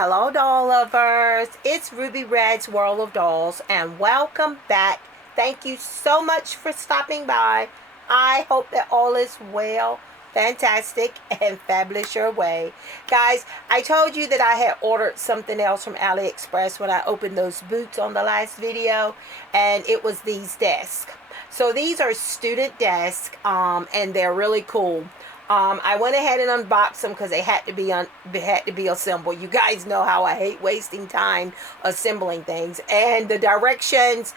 Hello doll lovers, it's Ruby Red's World of Dolls and welcome back. Thank you so much for stopping by. I hope that all is well, fantastic, and fabulous your way. Guys, I told you that I had ordered something else from AliExpress when I opened those boots on the last video, and it was these desks. So these are student desks and they're really cool. I went ahead and unboxed them because they had to be assembled. You guys know how I hate wasting time assembling things, and the directions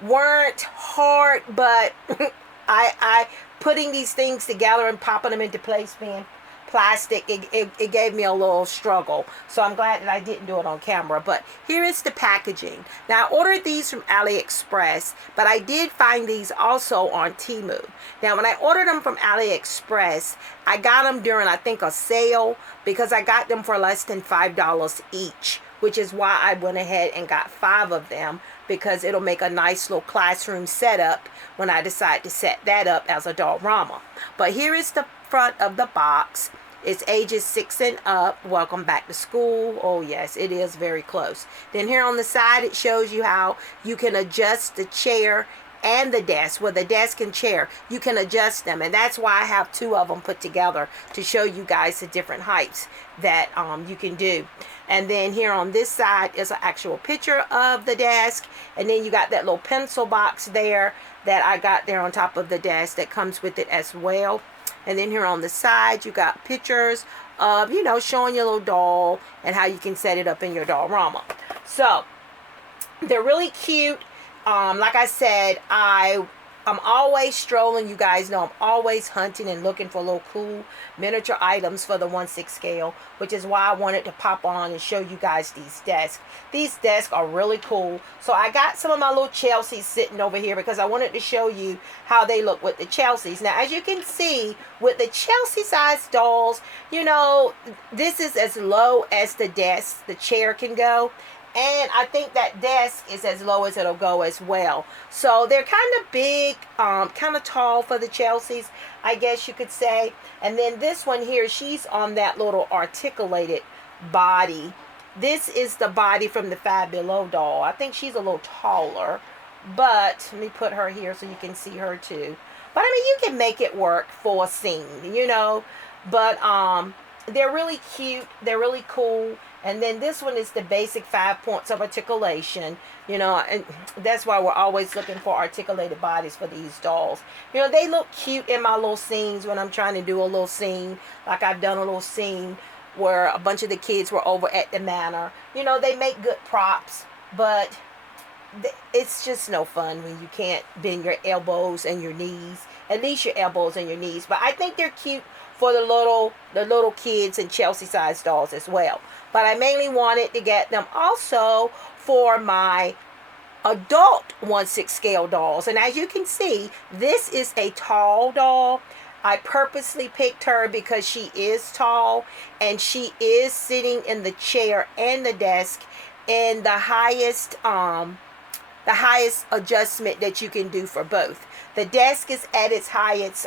weren't hard, but I putting these things together and popping them into place, man. Plastic, it gave me a little struggle, so I'm glad that I didn't do it on camera. But here is the packaging. Now, I ordered these from AliExpress, but I did find these also on Temu. Now, when I ordered them from AliExpress, I got them during, I think, a sale, because I got them for less than $5 each, which is why I went ahead and got 5 of them, because it'll make a nice little classroom setup when I decide to set that up as a dollrama. But here is the front of the box. It's ages 6 and up. Welcome back to school. Oh yes, it is very close. Then here on the side, it shows you how you can adjust the chair and the desk. Well, the desk and chair, you can adjust them, and that's why I have 2 of them put together to show you guys the different heights that you can do. And then here on this side is an actual picture of the desk, and then you got that little pencil box there that I got there on top of the desk that comes with it as well. And then here on the side, you got pictures of, you know, showing your little doll and how you can set it up in your dollrama. So they're really cute. Like I said, I'm always strolling. You guys know I'm always hunting and looking for little cool miniature items for the 1/6 scale, which is why I wanted to pop on and show you guys these desks. These desks are really cool. So I got some of my little Chelseas sitting over here because I wanted to show you how they look with the Chelseas. Now, as you can see, with the Chelsea size dolls, you know, this is as low as the desk, the chair can go. And I think that desk is as low as it'll go as well. So they're kind of big, kind of tall for the Chelseas, I guess you could say. And then this one here, she's on that little articulated body. This is the body from the Five Below doll. I think she's a little taller. But let me put her here so you can see her too. But I mean, you can make it work for a scene, you know. But they're really cute. They're really cool. And then this one is the basic 5 points of articulation, you know, and that's why we're always looking for articulated bodies for these dolls. You know, they look cute in my little scenes when I'm trying to do a little scene, like I've done a little scene where a bunch of the kids were over at the manor. You know, they make good props, but it's just no fun when you can't bend your elbows and your knees, at least your elbows and your knees. But I think they're cute for the little kids and Chelsea size dolls as well. But I mainly wanted to get them also for my adult 1/6 scale dolls. And as you can see, this is a tall doll. I purposely picked her because she is tall and she is sitting in the chair and the desk in the highest adjustment that you can do for both. The desk is at its highest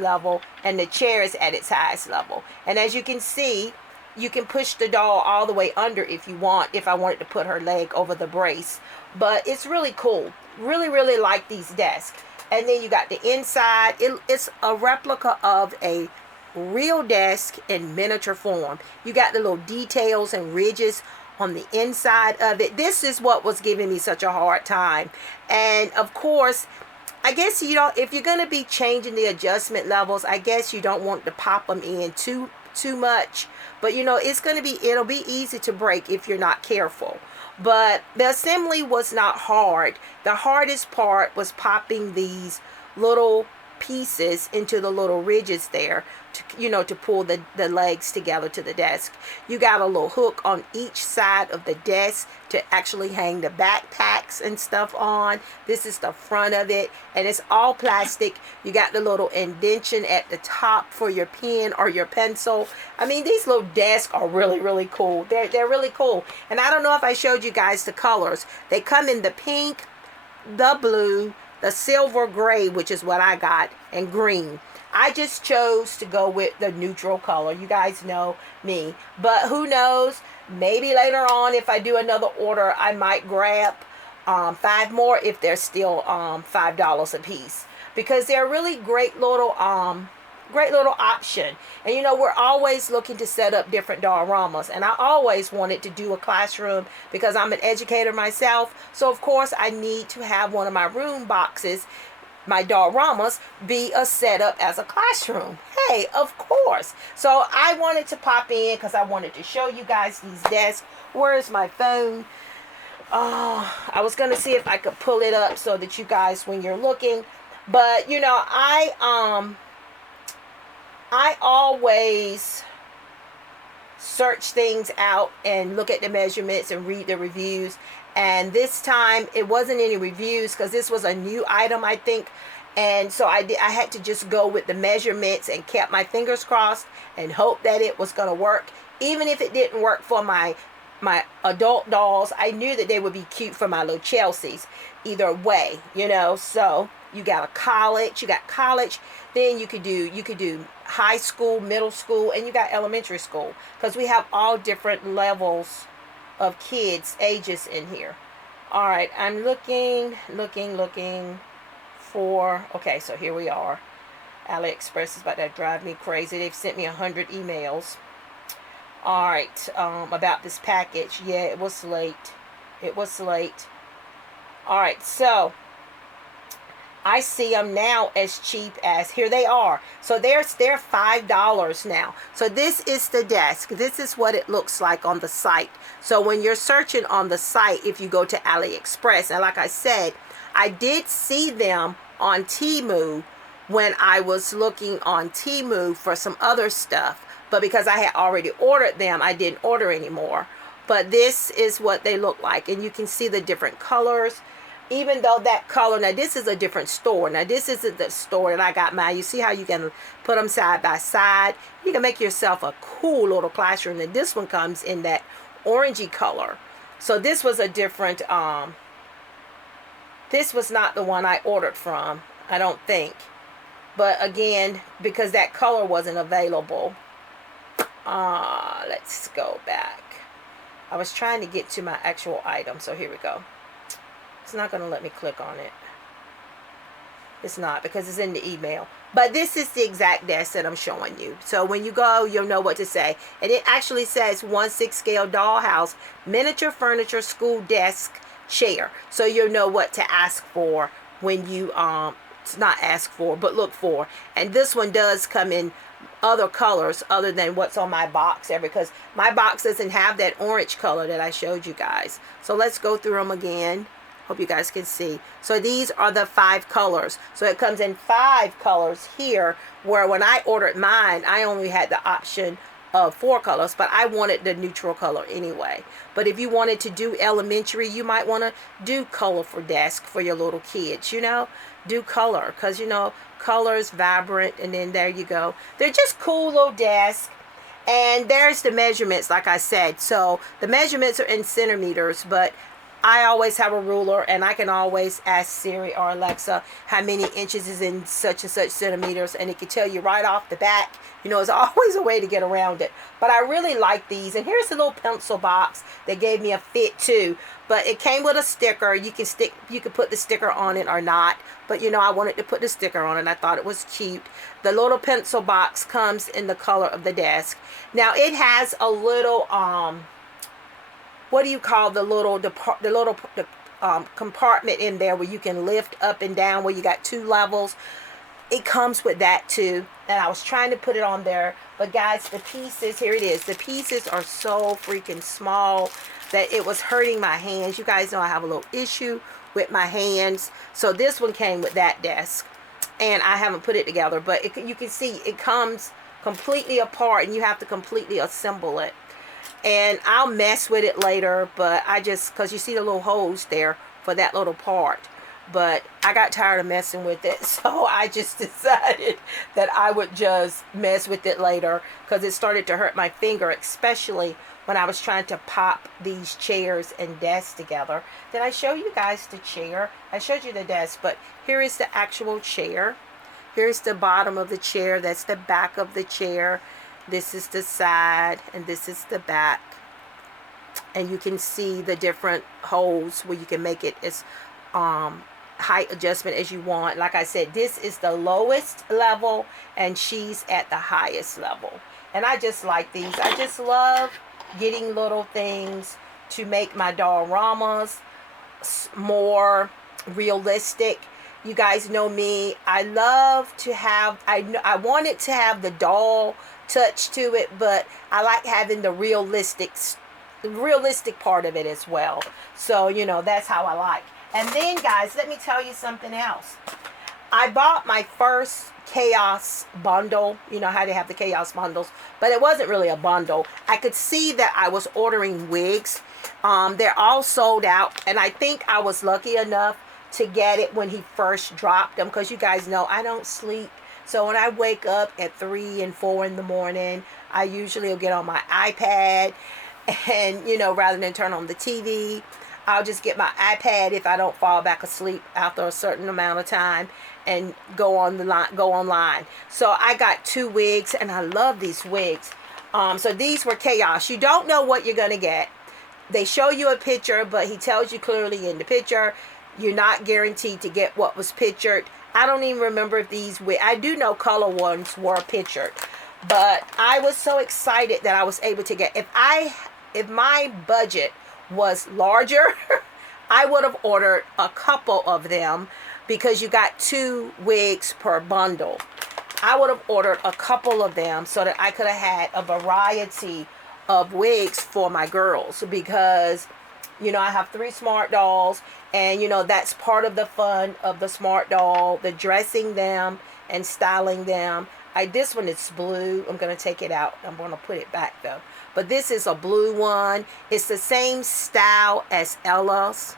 level, and the chair is at its highest level. And as you can see, you can push the doll all the way under if you want, if I wanted to put her leg over the brace. But it's really cool. Really, really like these desks. And then you got the inside. It's a replica of a real desk in miniature form. You got the little details and ridges on the inside of it. This is what was giving me such a hard time. And of course, I guess you don't, if you're going to be changing the adjustment levels, I guess you don't want to pop them in too much. But you know, it'll be easy to break if you're not careful. But the assembly was not hard. The hardest part was popping these little pieces into the little ridges there to, you know, to pull the legs together to the desk. You got a little hook on each side of the desk to actually hang the backpacks and stuff on. This is the front of it, and it's all plastic. You got the little indentation at the top for your pen or your pencil. I mean, these little desks are really, really cool. They're really cool. And I don't know if I showed you guys the colors. They come in the pink, the blue, the silver gray, which is what I got, and green. I just chose to go with the neutral color. You guys know me. But who knows? Maybe later on, if I do another order, I might grab 5 more if they're still $5 a piece. Because they're really great little option. And you know, we're always looking to set up different dioramas, and I always wanted to do a classroom because I'm an educator myself. So of course I need to have one of my room boxes, my dioramas, be a setup as a classroom. Hey, of course. So I wanted to pop in because I wanted to show you guys these desks. Where's my phone? I was gonna see if I could pull it up so that you guys, when you're looking, but you know, I always search things out and look at the measurements and read the reviews. And this time it wasn't any reviews because this was a new item, I think. And so I had to just go with the measurements and kept my fingers crossed and hope that it was going to work. Even if it didn't work for my adult dolls, I knew that they would be cute for my little Chelseas either way, you know. So you got a college, then you could do high school, middle school, and you got elementary school, because we have all different levels of kids, ages in here. All right, I'm looking for, okay, so here we are. AliExpress is about to drive me crazy. They've sent me 100 emails. All right, about this package. Yeah, it was late. All right, so I see them now as cheap as, here they are. So they're $5 now. So this is the desk. This is what it looks like on the site. So when you're searching on the site, if you go to AliExpress, and like I said, I did see them on Temu when I was looking on Temu for some other stuff. But because I had already ordered them, I didn't order anymore. But this is what they look like. And you can see the different colors. Even though that color, now this is a different store. Now this isn't the store that I got mine. You see how you can put them side by side? You can make yourself a cool little classroom. And this one comes in that orangey color. So this was a different, this was not the one I ordered from, I don't think. But again, because that color wasn't available. Let's go back. I was trying to get to my actual item. So here we go. It's not going to let me click on it. It's not, because it's in the email. But this is the exact desk that I'm showing you. So when you go, you'll know what to say. And it actually says 1/6 scale dollhouse, miniature furniture, school desk, chair. So you'll know what to ask for when you, not ask for, but look for. And this one does come in other colors other than what's on my box there, because my box doesn't have that orange color that I showed you guys. So let's go through them again. Hope you guys can see. So these are the 5 colors. So it comes in 5 colors here, where when I ordered mine, I only had the option of 4 colors, but I wanted the neutral color anyway. But if you wanted to do elementary, you might want to do colorful desk for your little kids, you know. Do color, because, you know, color is vibrant, and then there you go. They're just cool little desks. And there's the measurements, like I said. So the measurements are in centimeters, but I always have a ruler, and I can always ask Siri or Alexa how many inches is in such and such centimeters, and it can tell you right off the bat. You know, there's always a way to get around it. But I really like these. And here's a little pencil box. They gave me a fit too, but it came with a sticker. You can put the sticker on it or not. But you know, I wanted to put the sticker on it. I thought it was cute. The little pencil box comes in the color of the desk. Now it has a little what do you call the little compartment in there where you can lift up and down, where you got 2 levels. It comes with that too. And I was trying to put it on there, but guys, the pieces, here it is. The pieces are so freaking small that it was hurting my hands. You guys know I have a little issue with my hands. So this one came with that desk, and I haven't put it together, but you can see it comes completely apart, and you have to completely assemble it. And I'll mess with it later, but I just, because you see the little holes there for that little part. But I got tired of messing with it, so I just decided that I would just mess with it later, because it started to hurt my finger, especially when I was trying to pop these chairs and desks together. Did I show you guys the chair? I showed you the desk, but here is the actual chair. Here's the bottom of the chair. That's the back of the chair. This is the side, and this is the back. And you can see the different holes where you can make it as height adjustment as you want. Like I said, this is the lowest level, and she's at the highest level. And I just like these. I just love getting little things to make my doll-ramas more realistic. You guys know me. I love to have, I want it to have the doll touch to it, but I like having the realistic part of it as well. So, you know, that's how I like. And then, guys, let me tell you something else. I bought my first Chaos bundle. You know how they have the Chaos bundles, but it wasn't really a bundle. I could see that I was ordering wigs. They're all sold out, and I think I was lucky enough to get it when he first dropped them, because you guys know I don't sleep. So when I wake up at 3 and 4 in the morning, I usually will get on my iPad, and, you know, rather than turn on the TV, I'll just get my iPad if I don't fall back asleep after a certain amount of time, and go online. So I got 2 wigs, and I love these wigs. So these were Chaos. You don't know what you're going to get. They show you a picture, but he tells you clearly in the picture, you're not guaranteed to get what was pictured. I don't even remember if these wigs, I do know color ones were pictured. But I was so excited that I was able to get, if my budget was larger, I would have ordered a couple of them, because you got 2 wigs per bundle. I would have ordered a couple of them so that I could have had a variety of wigs for my girls, because, you know, I have 3 smart dolls, and, you know, that's part of the fun of the smart doll, the dressing them and styling them. This one is blue. I'm going to take it out. I'm going to put it back though. But this is a blue one. It's the same style as Ella's.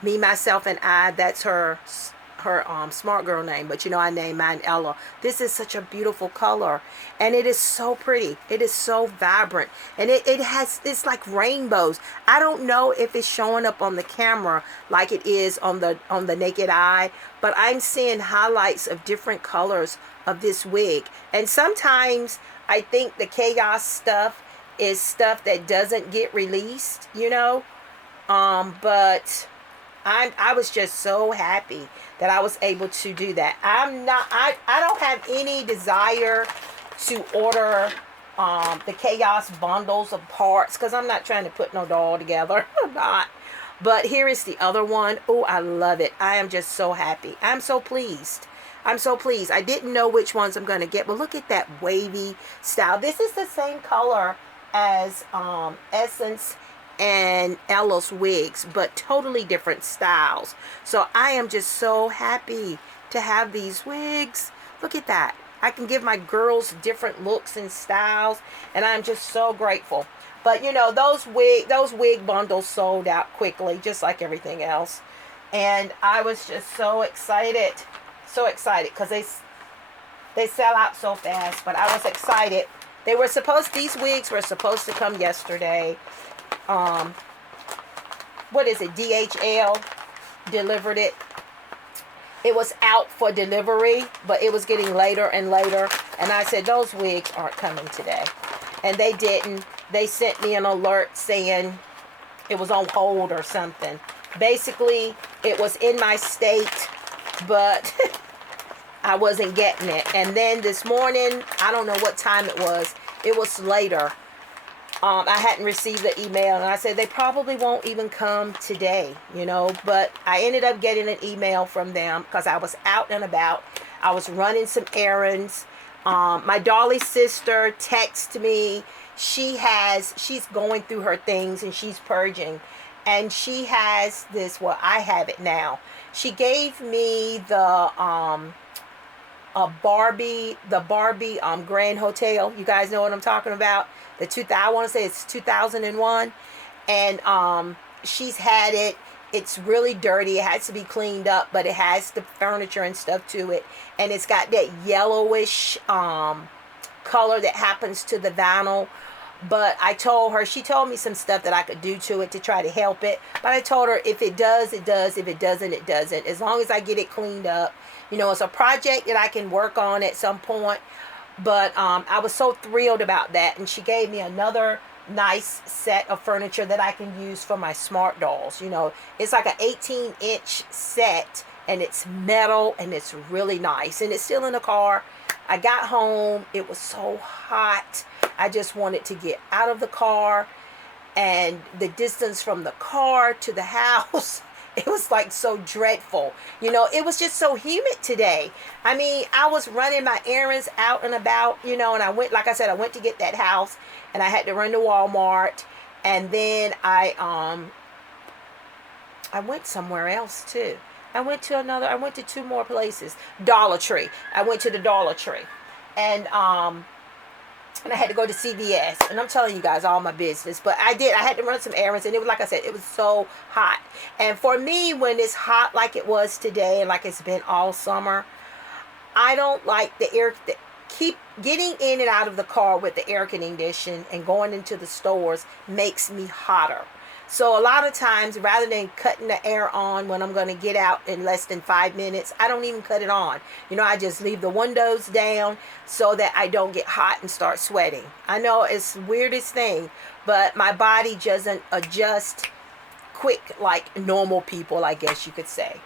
Me, Myself, and I. That's her smart girl name. But, you know, I named mine Ella. This is such a beautiful color. And it is so pretty. It is so vibrant. And it's like rainbows. I don't know if it's showing up on the camera like it is on the naked eye. But I'm seeing highlights of different colors of this wig. And sometimes I think the Chaos stuff is stuff that doesn't get released, you know. But I was just so happy that I was able to do that. I don't have any desire to order the Chaos bundles of parts, because I'm not trying to put no doll together. I'm not. But here is the other one. Oh, I love it. I am just so happy. I'm so pleased. I'm so pleased. I didn't know which ones I'm going to get, but look at that wavy style. This is the same color as Essence and Ella's wigs, but totally different styles. So I am just so happy to have these wigs. Look at that. I can give my girls different looks and styles, and I'm just so grateful. But, you know, those wig bundles sold out quickly, just like everything else. And I was just so excited, because they sell out so fast. But I was excited. These wigs were supposed to come yesterday. What is it? DHL delivered it. It was out for delivery, but it was getting later and later. And I said, those wigs aren't coming today. And they didn't. They sent me an alert saying it was on hold or something. Basically, it was in my state, but I wasn't getting it. And then this morning, I don't know what time it was. It was later. I hadn't received the email, and I said they probably won't even come today, you know. But I ended up getting an email from them because I was out and about. I was running some errands. My Dolly sister texted me. She's going through her things, and she's purging. And she has this, well, I have it now. She gave me the Barbie Grand Hotel. You guys know what I'm talking about. I want to say it's 2001. And she's had it. It's really dirty. It has to be cleaned up, but it has the furniture and stuff to it. And it's got that yellowish color that happens to the vinyl. But I told her, she told me some stuff that I could do to it to try to help it. But I told her, if it does, it does. If it doesn't, it doesn't. As long as I get it cleaned up. You know, it's a project that I can work on at some point. But I was so thrilled about that. And she gave me another nice set of furniture that I can use for my smart dolls. You know, it's like an 18-inch set, and it's metal, and it's really nice. And it's still in the car. I got home. It was so hot. I just wanted to get out of the car, and the distance from the car to the house, it was like so dreadful. You know, it was just so humid today. I mean, I was running my errands out and about, you know, and I went, like I said, I went to get that house, and I had to run to Walmart, and then I went somewhere else too. I went to two more places. Dollar Tree. I went to the Dollar Tree. And I had to go to CVS, and I'm telling you guys all my business, but I had to run some errands, and it was, like I said, it was so hot. And for me, when it's hot like it was today, and like it's been all summer, I don't like keep getting in and out of the car with the air conditioning and going into the stores makes me hotter. So a lot of times, rather than cutting the air on when I'm going to get out in less than 5 minutes, I don't even cut it on. You know, I just leave the windows down so that I don't get hot and start sweating. I know it's the weirdest thing, but my body doesn't adjust quick like normal people, I guess you could say.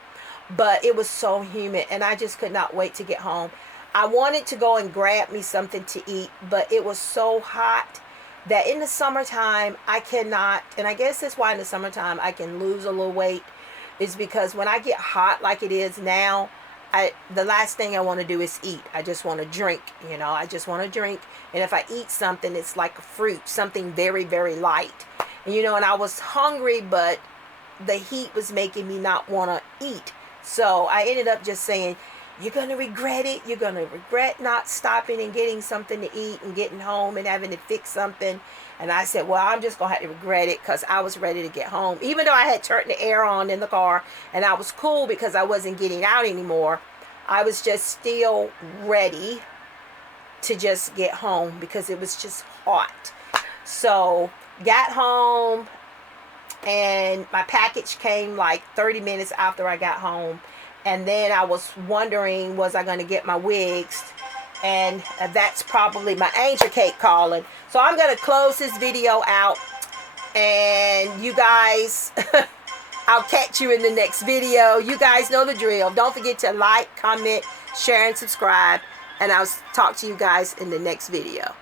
But it was so humid, and I just could not wait to get home. I wanted to go and grab me something to eat, but it was so hot that in the summertime I cannot, and I guess that's why in the summertime I can lose a little weight, is because when I get hot like it is now, the last thing I want to do is eat. I just want to drink, you know. I just want to drink, and if I eat something, it's like a fruit, something very, very light. And, you know, and I was hungry, but the heat was making me not want to eat. So I ended up just saying, you're going to regret it. You're going to regret not stopping and getting something to eat and getting home and having to fix something. And I said, well, I'm just going to have to regret it, because I was ready to get home. Even though I had turned the air on in the car, and I was cool because I wasn't getting out anymore, I was just still ready to just get home because it was just hot. So got home, and my package came like 30 minutes after I got home. And then I was wondering, was I going to get my wigs? And that's probably my angel cake calling. So I'm going to close this video out. And you guys, I'll catch you in the next video. You guys know the drill. Don't forget to like, comment, share, and subscribe. And I'll talk to you guys in the next video.